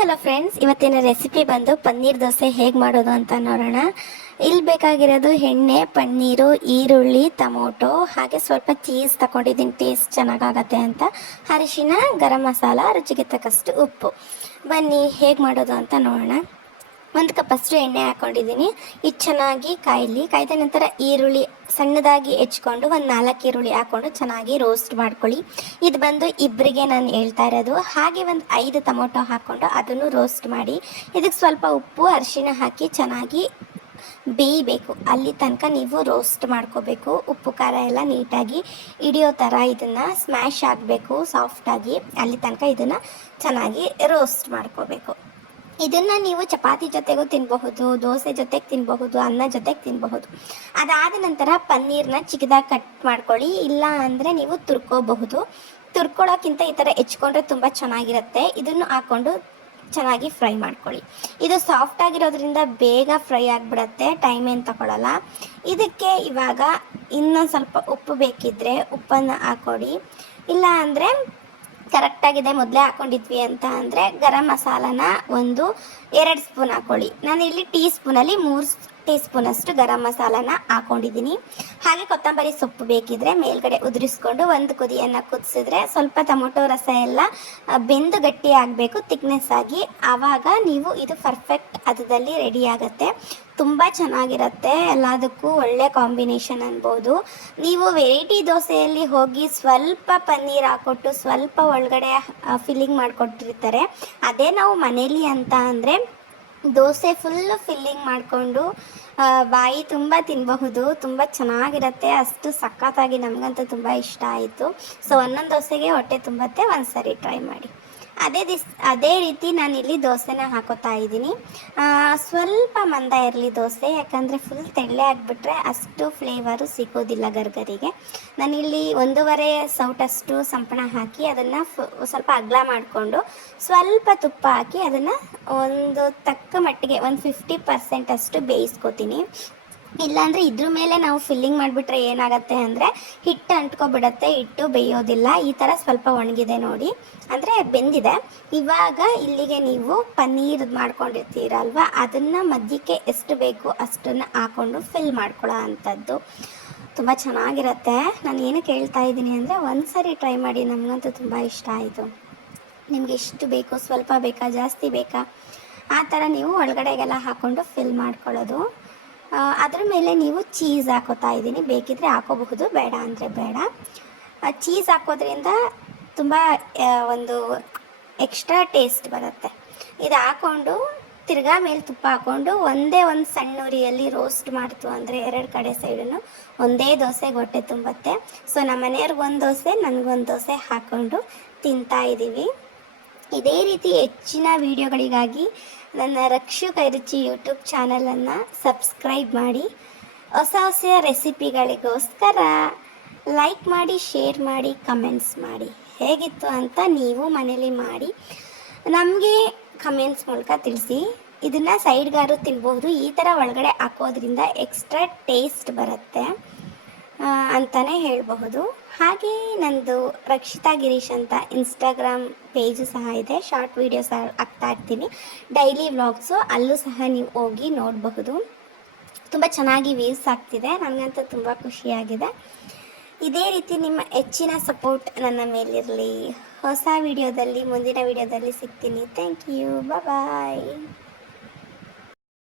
Hello friends ಇವತ್ತಿನ recipe ಬಂದು ಪನ್ನೀರ್ ದೋಸೆ ಹೇಗೆ ಮಾಡೋದು ಅಂತ ನೋಡೋಣ. ಇಲ್ಲಿ ಬೇಕಾಗಿರೋದು ಎಣ್ಣೆ, ಪನ್ನೀರು, ಈರುಳ್ಳಿ, ಟೊಮೊಟೊ, ಹಾಗೆ ಸ್ವಲ್ಪ ಚೀಸ್ ತಗೊಂಡಿದ್ದೀನಿ ಟೇಸ್ಟ್ ಚೆನ್ನಾಗಾಗತ್ತೆ ಅಂತ. ಅರಿಶಿನ, ಗರಂ ಮಸಾಲ, ರುಚಿಗೆ ತಕ್ಕಷ್ಟು ಉಪ್ಪು. ಬನ್ನಿ ಹೇಗೆ ಮಾಡೋದು ಅಂತ ನೋಡೋಣ. ಒಂದು ಕಪ್ ಅಷ್ಟು ಎಣ್ಣೆ ಹಾಕೊಂಡಿದ್ದೀನಿ. ಇದು ಚೆನ್ನಾಗಿ ಕಾಯಲಿ. ಕಾಯ್ದ ನಂತರ ಈರುಳ್ಳಿ ಸಣ್ಣದಾಗಿ ಹೆಚ್ಕೊಂಡು ಒಂದು ನಾಲ್ಕು ಈರುಳ್ಳಿ ಹಾಕ್ಕೊಂಡು ಚೆನ್ನಾಗಿ ರೋಸ್ಟ್ ಮಾಡ್ಕೊಳ್ಳಿ. ಇದು ಬಂದು ಇಬ್ಬರಿಗೆ ನಾನು ಹೇಳ್ತಾ ಇರೋದು. ಹಾಗೆ ಒಂದು ಐದು ಟೊಮೊಟೊ ಹಾಕ್ಕೊಂಡು ಅದನ್ನು ರೋಸ್ಟ್ ಮಾಡಿ. ಇದಕ್ಕೆ ಸ್ವಲ್ಪ ಉಪ್ಪು ಅರಿಶಿನ ಹಾಕಿ ಚೆನ್ನಾಗಿ ಬೇಯಬೇಕು. ಅಲ್ಲಿ ತನಕ ನೀವು ರೋಸ್ಟ್ ಮಾಡ್ಕೋಬೇಕು. ಉಪ್ಪು, ಖಾರ ಎಲ್ಲ ನೀಟಾಗಿ ಹಿಡಿಯೋ ಥರ ಇದನ್ನು ಸ್ಮ್ಯಾಶ್ ಆಗಬೇಕು ಸಾಫ್ಟಾಗಿ ಅಲ್ಲಿ ತನಕ ಇದನ್ನು ಚೆನ್ನಾಗಿ ರೋಸ್ಟ್ ಮಾಡ್ಕೋಬೇಕು. ಇದನ್ನು ನೀವು ಚಪಾತಿ ಜೊತೆಗೂ ತಿನ್ನಬಹುದು ದೋಸೆ ಜೊತೆಗೆ ತಿನ್ನಬಹುದು ಅನ್ನ ಜೊತೆಗೆ ತಿನ್ನಬಹುದು ಅದಾದ ನಂತರ ಪನ್ನೀರ್ನ ಚಿಕ್ಕದಾಗಿ ಕಟ್ ಮಾಡ್ಕೊಳ್ಳಿ. ಇಲ್ಲ ಅಂದರೆ ನೀವು ತುರ್ಕೋಬಹುದು. ತುರ್ಕೊಳ್ಳೋಕ್ಕಿಂತ ಈ ಥರ ಹೆಚ್ಕೊಂಡ್ರೆ ತುಂಬ ಚೆನ್ನಾಗಿರುತ್ತೆ. ಇದನ್ನು ಹಾಕ್ಕೊಂಡು ಚೆನ್ನಾಗಿ ಫ್ರೈ ಮಾಡ್ಕೊಳ್ಳಿ. ಇದು ಸಾಫ್ಟ್ ಆಗಿರೋದ್ರಿಂದ ಬೇಗ ಫ್ರೈ ಆಗಿಬಿಡತ್ತೆ. ಟೈಮ್ ಏನು ತಗೊಳ್ಳಲ್ಲ ಇದಕ್ಕೆ ಇವಾಗ ಇನ್ನೊಂದು ಸ್ವಲ್ಪ ಉಪ್ಪು ಬೇಕಿದ್ದರೆ ಉಪ್ಪನ್ನು ಹಾಕ್ಕೊಡಿ ಇಲ್ಲ ಅಂದರೆ ಕರೆಕ್ಟಾಗಿದೆ ಮೊದಲೇ ಹಾಕೊಂಡಿದ್ವಿ ಅಂತ ಅಂದರೆ ಗರಂ ಮಸಾಲನ ಒಂದು ಎರಡು ಸ್ಪೂನ್ ಹಾಕೊಳ್ಳಿ. ನಾನು ಇಲ್ಲಿ ಟೀ ಸ್ಪೂನಲ್ಲಿ ಮೂರು ಟೀ ಸ್ಪೂನಷ್ಟು ಗರಂ ಮಸಾಲಾನ ಹಾಕೊಂಡಿದ್ದೀನಿ. ಹಾಗೆ ಕೊತ್ತಂಬರಿ ಸೊಪ್ಪು ಬೇಕಿದ್ರೆ ಮೇಲ್ಗಡೆ ಉದುರಿಸ್ಕೊಂಡು ಒಂದು ಕುದಿಯನ್ನು ಕುದಿಸಿದ್ರೆ ಸ್ವಲ್ಪ ಟೊಮೊಟೊ ರಸ ಎಲ್ಲ ಬೆಂದು ಗಟ್ಟಿ ಆಗಬೇಕು ತಿಕ್ನೆಸ್ ಆಗಿ. ಆವಾಗ ನೀವು ಇದು ಪರ್ಫೆಕ್ಟ್ ಅದರಲ್ಲಿ ರೆಡಿ ಆಗುತ್ತೆ. ತುಂಬ ಚೆನ್ನಾಗಿರುತ್ತೆ. ಎಲ್ಲದಕ್ಕೂ ಒಳ್ಳೆ ಕಾಂಬಿನೇಷನ್ ಅನ್ಬೋದು. ನೀವು ವೆರೈಟಿ ದೋಸೆಯಲ್ಲಿ ಹೋಗಿ ಸ್ವಲ್ಪ ಪನ್ನೀರ್ ಹಾಕ್ಕೊಟ್ಟು ಸ್ವಲ್ಪ ಒಳಗಡೆ ಫಿಲ್ಲಿಂಗ್ ಮಾಡಿಕೊಟ್ಟಿರ್ತಾರೆ. ಅದೇ ನಾವು ಮನೇಲಿ ಅಂತ ಅಂದರೆ ದೋಸೆ ಫುಲ್ಲು ಫಿಲ್ಲಿಂಗ್ ಮಾಡಿಕೊಂಡು ಬಾಯಿ ತುಂಬ ತಿನ್ನಬಹುದು ತುಂಬ ಚೆನ್ನಾಗಿರುತ್ತೆ. ಅಷ್ಟು ಸಖತ್ತಾಗಿ ನಮಗಂತೂ ತುಂಬ ಇಷ್ಟ ಆಯಿತು. ಸೊ ಒಂದೊಂದು ದೋಸೆಗೆ ಹೊಟ್ಟೆ ತುಂಬತ್ತೆ ಒಂದು ಸರಿ ಟ್ರೈ ಮಾಡಿ. ಅದೇ ದಿಸ್, ಅದೇ ರೀತಿ ನಾನು ಇಲ್ಲಿ ದೋಸೆನ ಹಾಕೋತಾ ಇದ್ದೀನಿ. ಸ್ವಲ್ಪ ಮಂದ ಇರಲಿ ದೋಸೆ, ಯಾಕಂದರೆ ಫುಲ್ ತೆಳ್ಳೆ ಆಗಿಬಿಟ್ರೆ ಅಷ್ಟು ಫ್ಲೇವರು ಸಿಗೋದಿಲ್ಲ ಗರ್ಗರಿಗೆ. ನಾನಿಲ್ಲಿ ಒಂದೂವರೆ ಸೌಟಷ್ಟು ಸಂಪಣ ಹಾಕಿ ಅದನ್ನು ಸ್ವಲ್ಪ ಅಗ್ಲ ಮಾಡಿಕೊಂಡು ಸ್ವಲ್ಪ ತುಪ್ಪ ಹಾಕಿ ಅದನ್ನು ಒಂದು ತಕ್ಕ ಮಟ್ಟಿಗೆ ಒಂದು ಫಿಫ್ಟಿ ಪರ್ಸೆಂಟ್ ಅಷ್ಟು ಬೇಯಿಸ್ಕೊತೀನಿ. ಇಲ್ಲಾಂದರೆ ಇದ್ರ ಮೇಲೆ ನಾವು ಫಿಲ್ಲಿಂಗ್ ಮಾಡಿಬಿಟ್ರೆ ಏನಾಗುತ್ತೆ ಅಂದರೆ ಹಿಟ್ಟು ಅಂಟ್ಕೊಬಿಡತ್ತೆ, ಹಿಟ್ಟು ಬೇಯೋದಿಲ್ಲ. ಈ ಥರ ಸ್ವಲ್ಪ ಒಣಗಿದೆ ನೋಡಿ. ಅಂದರೆ ಬೆಂದಿದೆ. ಇವಾಗ ಇಲ್ಲಿಗೆ ನೀವು ಪನ್ನೀರ್ ಮಾಡ್ಕೊಂಡಿರ್ತೀರಲ್ವ, ಅದನ್ನು ಮಧ್ಯಕ್ಕೆ ಎಷ್ಟು ಬೇಕು ಅಷ್ಟನ್ನು ಹಾಕ್ಕೊಂಡು ಫಿಲ್ ಮಾಡ್ಕೊಳ್ಳೋ ಅಂಥದ್ದು. ತುಂಬ ಚೆನ್ನಾಗಿರುತ್ತೆ. ನಾನು ಏನಕ್ಕೆ ಹೇಳ್ತಾ ಇದ್ದೀನಿ ಅಂದರೆ ಒಂದು ಸರಿ ಟ್ರೈ ಮಾಡಿ, ನಮಗಂತೂ ತುಂಬ ಇಷ್ಟ ಆಯಿತು. ನಿಮಗೆ ಎಷ್ಟು ಬೇಕು, ಸ್ವಲ್ಪ ಬೇಕಾ, ಜಾಸ್ತಿ ಬೇಕಾ? ಆ ಥರ ನೀವು ಒಳಗಡೆಗೆಲ್ಲ ಹಾಕ್ಕೊಂಡು ಫಿಲ್ ಮಾಡ್ಕೊಳ್ಳೋದು. ಅದ್ರ ಮೇಲೆ ನೀವು ಚೀಸ್ ಹಾಕೋತಾ ಇದ್ದೀನಿ. ಬೇಕಿದ್ರೆ ಹಾಕೋಬಹುದು, ಬೇಡ ಅಂದರೆ ಬೇಡ. ಚೀಸ್ ಹಾಕೋದ್ರಿಂದ ತುಂಬ ಒಂದು ಎಕ್ಸ್ಟ್ರಾ ಟೇಸ್ಟ್ ಬರುತ್ತೆ. ಇದು ಹಾಕ್ಕೊಂಡು ತಿರ್ಗಾ ಮೇಲೆ ತುಪ್ಪ ಹಾಕ್ಕೊಂಡು ಒಂದೇ ಒಂದು ಸಣ್ಣ ಉರಿಯಲ್ಲಿ ರೋಸ್ಟ್ ಮಾಡ್ತು ಅಂದರೆ ಎರಡು ಕಡೆ ಸೈಡನ್ನು ಒಂದೇ ದೋಸೆ ಗೊಟ್ಟೆ ತುಂಬತ್ತೆ. ಸೊ ನಮ್ಮ ಮನೆಯವ್ರಿಗೆ ಒಂದು ದೋಸೆ ನನಗೊಂದು ದೋಸೆ ಹಾಕ್ಕೊಂಡು ತಿಂತಾ ಇದ್ದೀವಿ ಇದೇ ರೀತಿ ಹೆಚ್ಚಿನ ವಿಡಿಯೋಗಳಿಗಾಗಿ ನನ್ನ ರಕ್ಷು ಕೈರುಚಿ ಯೂಟ್ಯೂಬ್ ಚಾನಲನ್ನು ಸಬ್ಸ್ಕ್ರೈಬ್ ಮಾಡಿ ಹೊಸ ಹೊಸ ರೆಸಿಪಿಗಳಿಗೋಸ್ಕರ ಲೈಕ್ ಮಾಡಿ, ಶೇರ್ ಮಾಡಿ, ಕಮೆಂಟ್ಸ್ ಮಾಡಿ. ಹೇಗಿತ್ತು ಅಂತ ನೀವು ಮನೇಲಿ ಮಾಡಿ. ನಮಗೆ ಕಮೆಂಟ್ಸ್ ಮೂಲಕ ತಿಳಿಸಿ. ಇದನ್ನು ಸೈಡ್ಗಾರು ತಿನ್ಬೋದು. ಈ ಥರ ಒಳಗಡೆ ಹಾಕೋದ್ರಿಂದ ಎಕ್ಸ್ಟ್ರಾ ಟೇಸ್ಟ್ ಬರುತ್ತೆ ಅಂತಲೇ ಹೇಳಬಹುದು. ಹಾಗೆ ನಂದು ರಕ್ಷಿತಾ ಗಿರೀಶ್ ಅಂತ ಇನ್ಸ್ಟಾಗ್ರಾಮ್ ಪೇಜು ಸಹ ಇದೆ. ಶಾರ್ಟ್ ವೀಡಿಯೋಸ್ ಆಗ್ತಾ ಇರ್ತೀನಿ. ಡೈಲಿ ವ್ಲಾಗ್ಸು ಅಲ್ಲೂ ಸಹ ನೀವು ಹೋಗಿ ನೋಡಬಹುದು. ತುಂಬ ಚೆನ್ನಾಗಿ ವ್ಯೂಸ್ ಆಗ್ತಿದೆ. ನನಗಂತೂ ತುಂಬ ಖುಷಿಯಾಗಿದೆ. ಇದೇ ರೀತಿ ನಿಮ್ಮ ಹೆಚ್ಚಿನ ಸಪೋರ್ಟ್ ನನ್ನ ಮೇಲಿರಲಿ. ಹೊಸ ವಿಡಿಯೋದಲ್ಲಿ ಮುಂದಿನ ವಿಡಿಯೋದಲ್ಲಿ ಸಿಗ್ತೀನಿ. Thank you bye